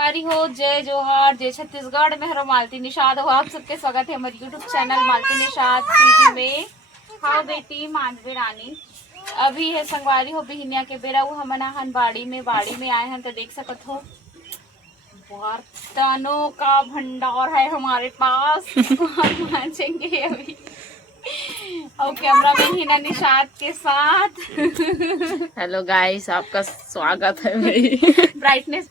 संगवारी हो, जय जोहार, जय छत्तीसगढ़ में हरो मालती निषाद हो। आप सबके स्वागत है हमारे यूट्यूब चैनल मालती निषाद सीजी में। हाँ बेटी मानवी रानी, अभी है संगवारी हो बिहनिया के बेरा वो हमन आहन बाड़ी में आए हैं तो देख सकत हो बर्तनों का भंडार है हमारे पास। हम मांजेंगे अभी और कैमरा मैन हिना निषाद के साथ। हेलो गाइस, आपका स्वागत है भाई। ब्राइटनेस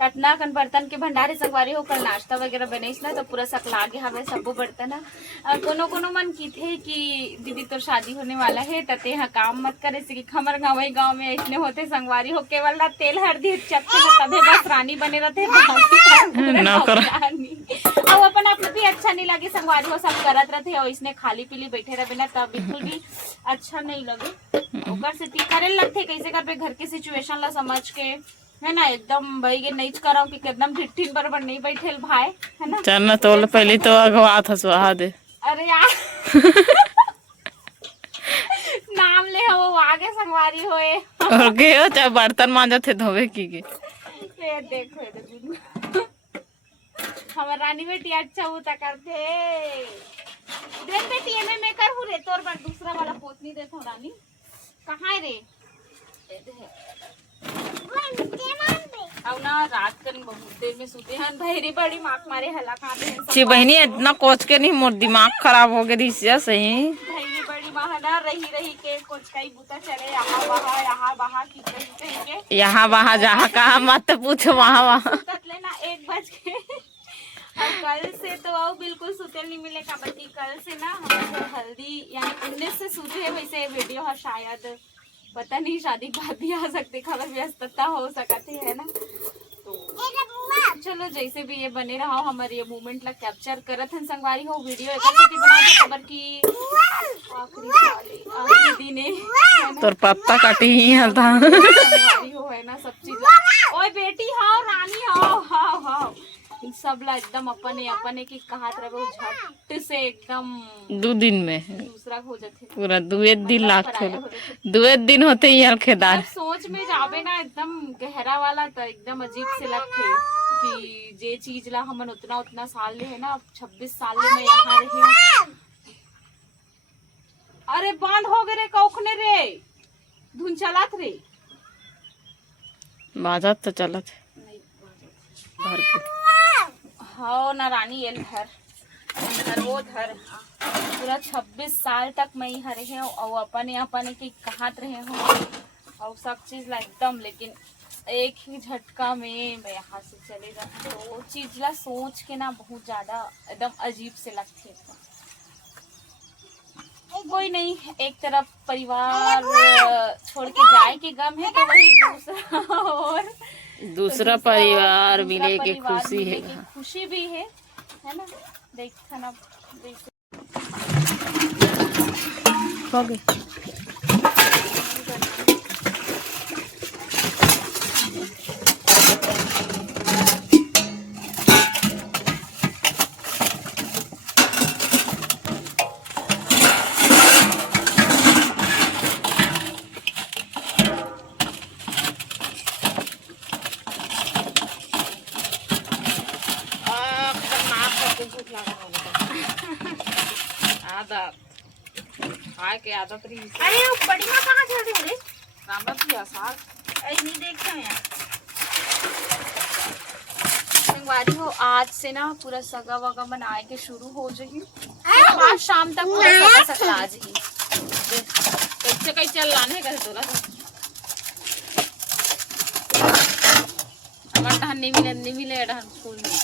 रत्ना कन बर्तन के भंडारे संगवारी हो। कल नाश्ता वगैरह बनेस ना तो पूरा सकला गे हवे सबो बर्तन। कोनो कोनो मन की थे कि दीदी तो शादी होने वाला है तते हा काम मत करे से खमर गाँव में ऐसने होते संगवारी हो केवल ना तेल हल्दी चक्के में तबे बस रानी बने रहते और अपन अपने भी अच्छा नहीं लगे संगवारी हो सब करत रहते और इसने खाली पीली बैठे रहे बिना तब बिल्कुल भी अच्छा नहीं लगे। ओकर से करे लगते कैसे कर पे घर के सिचुएशन ला समझ के है ना एकदम भाई के नहीं कराओ कि एकदम ढिट्ठीन बराबर नहीं बैठे भाई है ना। चलना तो पहले तो अगवा था सुहा दे। अरे यार नाम ले वो आगे संगवारी होए और के हो चाहे बर्तन मांजा थे धोवे की के ये देखो हमार रानी बेटी अच्छा होता करते देख बेटी एमे में कर हु रे तोर बार दूसरा वाला पोतनी दे थो रानी कहाँ है रे अब ना रात कन बहुत देर में सोते हैं भैरी बड़ी माक मारे हला खाते हैं ची बहनी इतना कोच के नहीं मोर दिमाग खराब हो गई सही। भैरी बड़ी महना रही के कुछ कई बुता चले यहाँ वहाँ की कहीं के यहाँ वहाँ जहाँ कहा मत पूछो वहाँ वहाँ लेना 1 बज के। और कल से तो आओ बिल्कुल सुते नहीं मिले का बल्कि कल से ना हम हल्दी यानी 19 से सूते है। वैसे वीडियो है शायद पता नहीं शादी के बाद भी आ सकते खबर व्यस्तता हो सकती है ना। तो चलो जैसे भी ये बने रहा हमारे ये मूवमेंट ला कैप्चर करत हैं संगवारी हो वीडियो एक बना दो खबर की आखिरी दिन है तोर पत्ता काटी ही था संगवारी हो है ना सब चीज। ओए बेटी हाओ रानी हाओ हाओ हाओ सब ला एकदम अपने की कहात रहे झट से एकदम 2 दिन में दूसरा हो जाते पूरा 2 दिन लाख 2 दिन होते ही हल्केदार सोच में जावे ना एकदम गहरा वाला तो एकदम अजीब से लगते कि जे चीज ला हमन उतना साल ले है ना 26 साल ले मैं यहाँ रही। अरे बंद हो गए रे कौखने रे धुन चलात रे बाजात तो चलत घर के हाँ ना रानी ये धर वो धर पूरा 26 साल तक मैं यहाँ रहे और अपने की कहात रहे हूँ और सब चीज ला एकदम लेकिन एक ही झटका में मैं यहाँ से चले जाती तो वो चीज ला सोच के ना बहुत ज्यादा एकदम अजीब से लगती है। कोई नहीं एक तरफ परिवार छोड़ के जाए के गम है तो वही दूसरा परिवार मिले के खुशी है खुशी भी है ना। देखा ना हो गए के आदत रही। अरे वो बड़ी माँ कहाँ चल रही है रामत की आसार ऐसे नहीं देखते हैं संगवारी हो। आज से ना पूरा सगा वगा बनाए के शुरू हो जाएगी आज शाम तक पूरा सकला आज ही कैसे कहीं चल लाने का तोला हमारे धान नहीं मिले धान स्कूल में।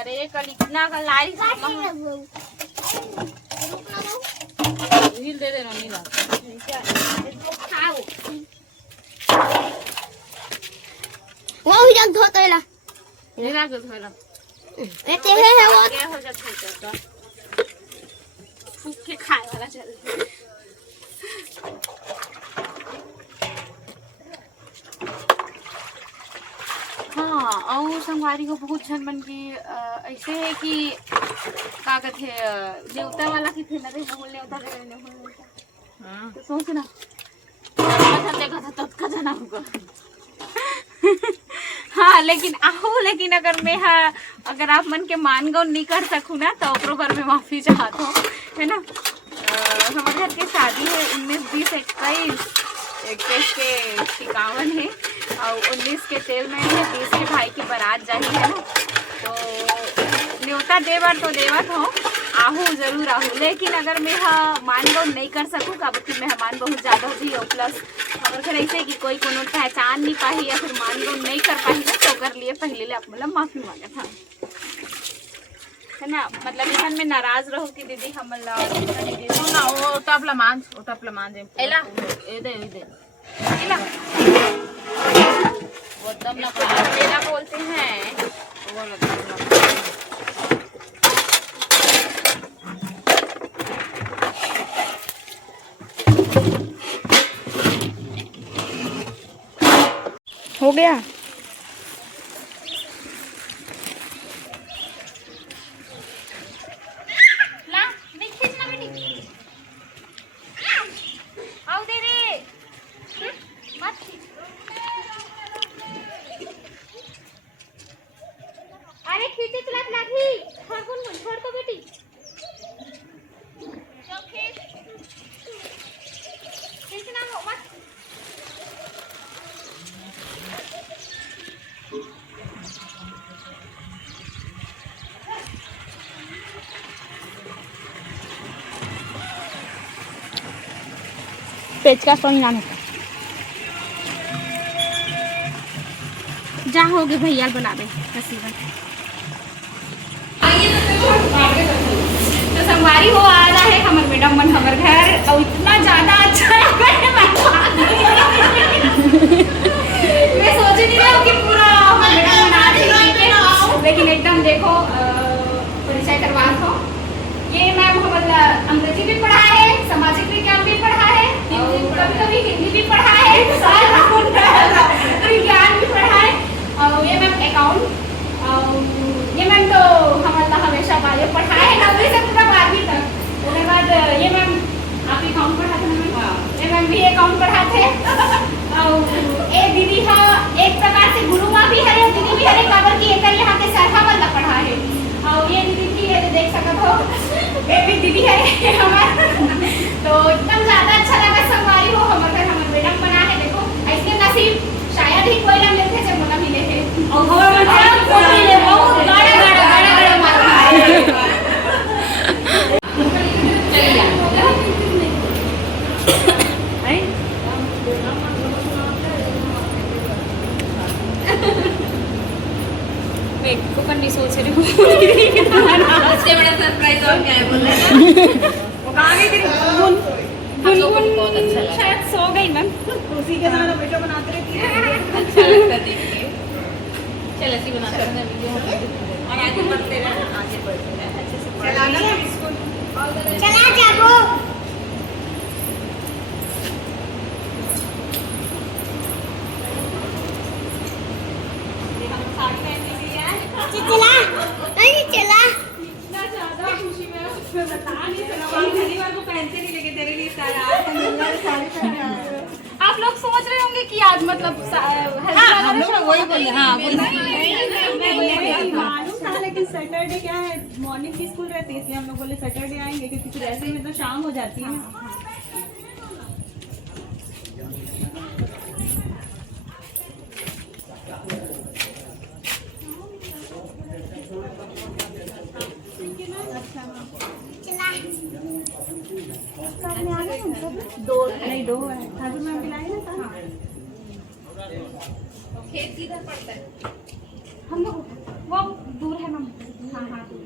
अरे कल इतना कल लाई नील दे देना नीला खाओ वो जग धोतेला नीला को धोला रहते हैं वो क्या हो जाता है फूक के खाए वाला चल। हाँ और संगवारी को बहुत छन मन की ऐसे है कि का कहते देवता वाला की थे ना रे बोल देवता हां तो सोच ना अच्छा देखा था तब का जाना होगा। हाँ लेकिन अगर मैं अगर आप मन के मान गौ नहीं कर सकूँ ना तो ओकरो बार में माफी चाहत हूँ, है ना। हमारे घर के शादी है 19, 20, 21 के 51 है और 19 के तेल में है, 20 के भाई की बारात जाही है ना। तो न्योता देवर तो देवत हो, आहू जरूर आहू, लेकिन अगर मैं मान गौ नहीं कर सकूँ काबूकी मेहमान बहुत ज़्यादा हो जाइए, प्लस अगर घर ऐसे कि कोई कोनो पहचान नहीं पाही या फिर मान गौ नहीं कर पाही ना तो कर लिए पहले ले आप मतलब माफ़ी मांगे था, है ना। मतलब इधर में नाराज रहो कि दीदी हम दीदी ना वो टपला मान दे एला दे एला वो तब ना एला बोलते हैं। हो गया। ला नहीं खींचना बेटी, आओ दे रे, मत खींच। अरे खींचे चला लाठी, छोड़ तो बेटी, चल खींचना हो मत। पेचकस तो नहीं नाम होता। जा होगे भैया बना दे नसीबन। तो संगवारी हो आ रहा है हमारे मैडम मन हमारे घर और इतना ज्यादा अच्छा लगा है मैं सोच नहीं रहा हूँ कि पूरा मैडम बना देंगे, लेकिन एकदम देखो परिचय करवा दो। ये मैम हमारा अंग्रेजी भी पढ़ा है, सामाजिक विज्ञान भी पढ़ा है, कभी कभी हिंदी भी पढ़ा है, विज्ञान भी पढ़ा है, और ये मैम अकाउंट, ये मैम तो हमारा हमेशा बायो पढ़ा है 9वीं से पूरा 12वीं तक। उसके बाद ये मैम आप अकाउंट पढ़ाते हैं, ये मैम भी अकाउंट पढ़ाते और ये दीदी हाँ एक प्रकार से गुरु माँ भी है, दीदी भी है काबर की एक यहाँ के सरहा वाला पढ़ा है, और ये दीदी भी है देख सकते हो, ये भी दीदी है हमारा। तो एकदम ज़्यादा अच्छा लगा संगवारी हो हमारे घर हमारे मैडम बना है। देखो ऐसे नसीब शायद ही कोई ना मिलते जब मना मिले थे नहीं सोच रही हूँ इससे बड़ा सरप्राइज और क्या है बोल बहुत अच्छा लगा। शायद सो गई मैम, उसी के साथ वीडियो बनाते रहती है। अच्छा लगता देख के। चल ऐसी बनाते हैं वीडियो और आगे बढ़ते रहे, आगे बढ़ते रहे, अच्छे से चला जाबो। चला नहीं चला इतना ज्यादा खुशी में उसमें बता नहीं सकती, पहली बार को पहनते नहीं लगे तेरे लिए सारा। आप लोग सोच रहे होंगे कि आज मतलब हम लोग वही बोले। हाँ मालूम था लेकिन सैटरडे क्या है मॉर्निंग की स्कूल रहती है इसलिए हम लोग बोले सैटरडे आएंगे क्योंकि फिर ऐसे में तो शाम हो जाती है। दो है ठाकुर मैम खिलाए ना। खेत किधर पड़ता है? हम लोग वो दूर है मैम। हाँ हाँ दूर।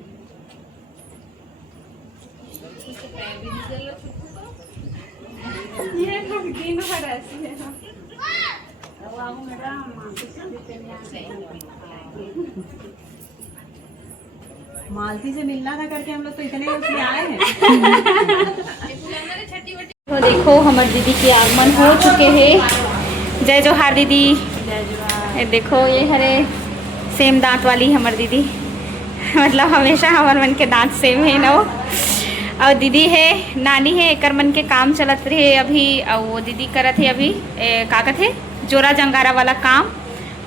ये लोग दिन भर ऐसी है ना। मालती से मिलना था करके हम लोग तो इतने उसमें आए हैं। तो देखो हमारे दीदी के आगमन हो चुके हैं। जय जोहार दीदी। ये देखो ये हरे सेम दांत वाली हमारी दीदी मतलब हमेशा हमारे मन के दांत सेम है ना। और दीदी है नानी है एकर मन के काम चलत रहे अभी और वो दीदी करत है अभी का कहते जोरा जंगारा वाला काम।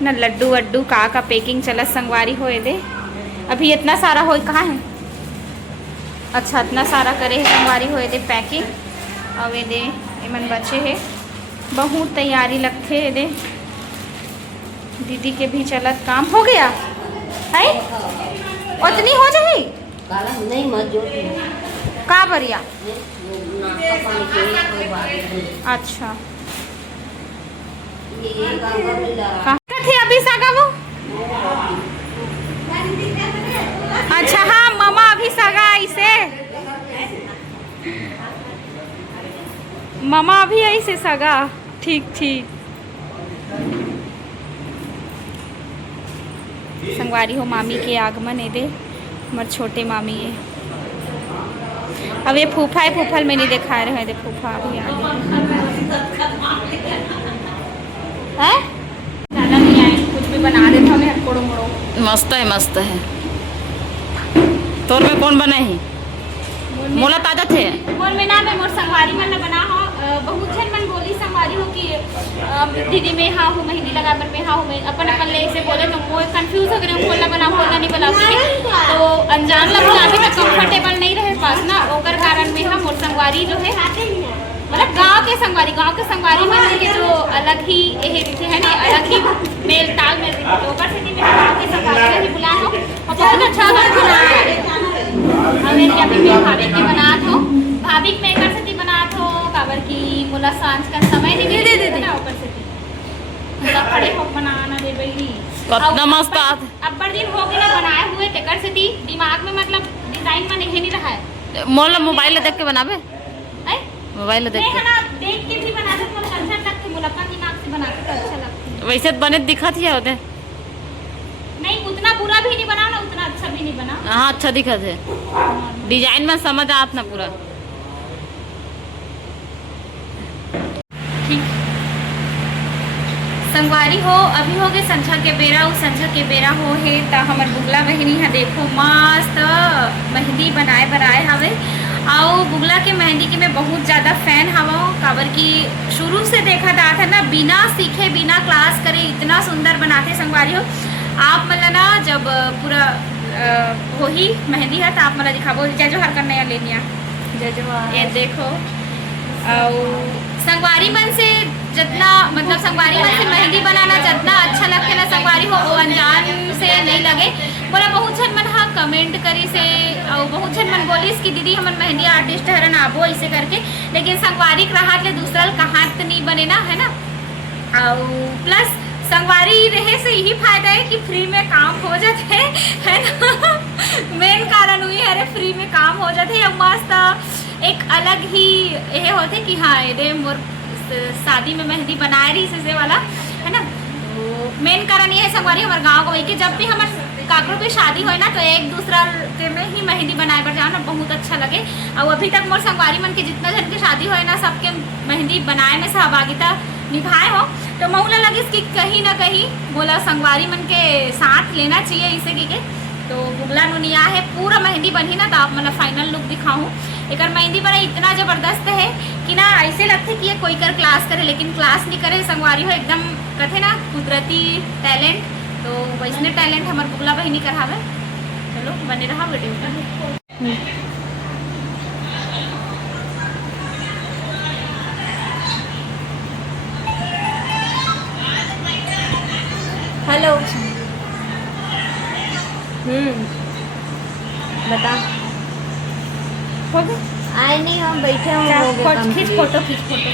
ना लड्डू वड्डू का पैकिंग चलत संगवारी होए दे। अभी इतना सारा हो कहाँ है? अच्छा इतना सारा करे है संगवारी होए दे पैकिंग। अब ये दे एमन बचे है, बहुत तैयारी लगते है दे। दीदी के भी चलत काम हो गया है, उतनी हो जाए नहीं मत जो का बढ़िया। अच्छा कहाँ थे अभी सागा वो? अच्छा हाँ मामा अभी सागा ऐसे, मामा अभी ऐसे सागा। ठीक ठीक संगवारी हो मामी के आगमन है दे, हमारे छोटे मामी है। अब ये फूफा है, फूफल में नहीं दिखा रहे हैं, फूफा अभी आ गए हैं। ज़्यादा नहीं आए, कुछ भी बना देते हमें हटकोड़ो मोड़ो। मस्त है मस्त है। तोर में कौन बने ही? मोला ताजा थे मोर में ना मैं मोर संगवारी मन बना हो। बहुत जन मन बोली संगवारी हो कि दीदी में हाँ हूँ मेहंदी लगा पर में हाँ हूँ मैं अपन ले इसे बोले तो वो कंफ्यूज हो गए, बोलना बना बोलना नहीं बना तो अनजान लग अभी तक कंफर्टेबल नहीं रहे पास ना, ओकर कारण में हम मोर संगवारी जो है मतलब गांव के संगवारी मन के जो अलग ही है ना, अलग ही मेल ताल में ओकर से मैं गांव के संगवारी ही बुला हो और बहुत अच्छा भाभी की बनात हो, भाभी में कर सकती बनात हो काबर की मोला सांझ का समय नहीं दे दे ना ओकर से मोला खड़े हो बनाना दे बैली कितना मस्त अब्बर दिन हो गया बनाए हुए तेकर से दिमाग में मतलब डिजाइन में नहीं रहा है। मोला मोबाइल देख के बनावे, मोबाइल देख नहीं के है ना, देख के भी बना सकते हैं, अच्छा लगता है, मुलाका दिमाग से बनाते तो अच्छा लगता है। वैसे बने दिखा थी होते नहीं उतना बुरा भी नहीं बना ना उतना अच्छा भी नहीं बना। हाँ अच्छा दिखा थे, डिजाइन में समझ आत ना पूरा। ठीक संगवारी हो अभी हो गए संझा के बेरा, उस संझा के बेरा हो है तो हमार बुगला बहनी है देखो मस्त मेहंदी बनाए बनाए हवे। और बुगला के मेहंदी की मैं बहुत ज़्यादा फ़ैन हवा काबर की शुरू से देखा था ना, बिना सीखे बिना क्लास करे इतना सुंदर बनाते संगवारी हो। आप मतलब ना जब पूरा वही मेहंदी है तो आप मतलब दिखाबो जो हर करने या लेनिया ये देखो। और संगवारी मन से जितना मतलब संगवारी मन से मेहंदी बनाना जितना अच्छा लगता ना संगवारी हो वो अनजान से नहीं लगे। बोला बहुत जन मन हाँ कमेंट करी से और बहुत जन मन बोलिस कि दीदी हमन मेहंदी आर्टिस्ट हरन आबो ऐसे करके, लेकिन संगवारी राहत ले दूसरा कहाँ तो नहीं बने ना है ना। और प्लस संगवारी रहे से यही फायदा है कि फ्री में काम हो जाते है ना। मेन कारण हुई है फ्री में काम हो जाते और मस्त एक अलग ही ये होते कि हाँ ये मोर शादी में मेहंदी बनाए रही से वाला है ना। तो मेन कारण ये है संगवारी हमारे गाँव को कि जब भी हमारे काकरों की शादी हो ना तो एक दूसरा के में ही मेहंदी बनाए पर जाओ ना बहुत अच्छा लगे। और अभी तक मोर संगवारी मन के जितना जन की शादी हो ना सबके मेहंदी बनाए में सहभागिता निभाए हो तो मऊला लगे कि कहीं ना कहीं बोला संगवारी मन के साथ लेना चाहिए इसे के। तो बुगला नुनिया है पूरा मेहंदी बनी ना तो आप मतलब फाइनल लुक दिखाऊँ। एक मेहंदी बना इतना ज़बरदस्त है कि ना ऐसे लगते कि ये कोई कर क्लास करे लेकिन क्लास नहीं करे संगवारी हो एकदम कहते ना कुदरती टैलेंट। तो वैसने टैलेंट हमारे बुगला बहनी करावे। चलो बने रहा वीडियो का। हेलो बता हो गया आए नहीं हम बैठे हैं खींच फोटो खींच फोटो।